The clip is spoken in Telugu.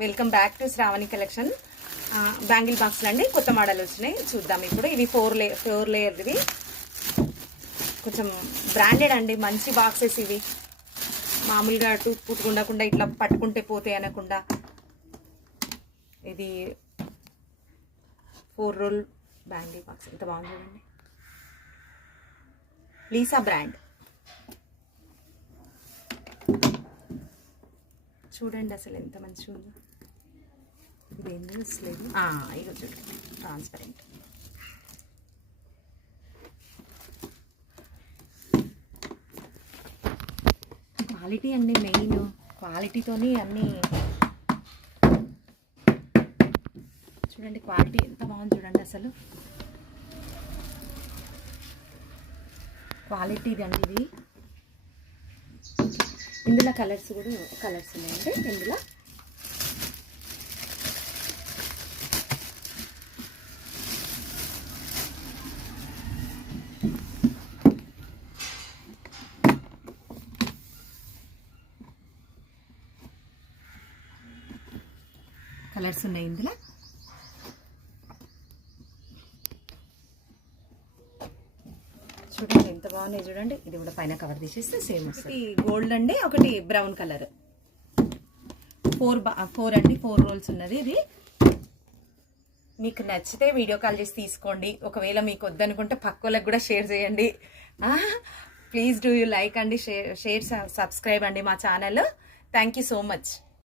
Welcome back to Shravani collection. Bangle బాక్స్లు అండి, కొత్త మోడల్ వచ్చినాయి, చూద్దాం ఇప్పుడు. ఇవి ఫోర్ లేయర్ ఇవి కొంచెం బ్రాండెడ్ అండి, మంచి బాక్సెస్ ఇవి. మామూలుగా పుట్టుకుండకుండా ఇట్లా పట్టుకుంటే పోతే అనకుండా. ఇది 4 రోల్ బ్యాంగిల్ బాక్స్, ఎంత బాగుంది చూడండి. లీసా బ్రాండ్ చూడండి, అసలు ఎంత మంచిగా ఉందో. ఇదేందో స్లేవ్, ఇగో చూడండి, ట్రాన్స్పరెంట్. క్వాలిటీ అండి, మెయిన్ క్వాలిటీతోని అన్నీ. చూడండి క్వాలిటీ ఎంత బాగుంది చూడండి, అసలు క్వాలిటీది అండి ఇది. ఇందులో కలర్స్ ఉన్నాయండి. ఇందులో కలర్స్ ఉన్నాయి. ఇందులో చూడండి ఎంత బాగున్నాయి చూడండి. ఇది కూడా పైన కవర్ తీసేస్తే సేమ్ వస్తుంది. గోల్డ్ అండి, ఒకటి బ్రౌన్ కలర్. 4 అండి, 4 రోల్స్ ఉన్నది. ఇది మీకు నచ్చితే వీడియో కాల్ చేసి తీసుకోండి. ఒకవేళ మీకు వద్దనుకుంటే పక్క వాళ్ళకి కూడా షేర్ చేయండి. ప్లీజ్ డూ యూ లైక్ అండి, షేర్ సబ్స్క్రైబ్ అండి మా channel. Thank you so much.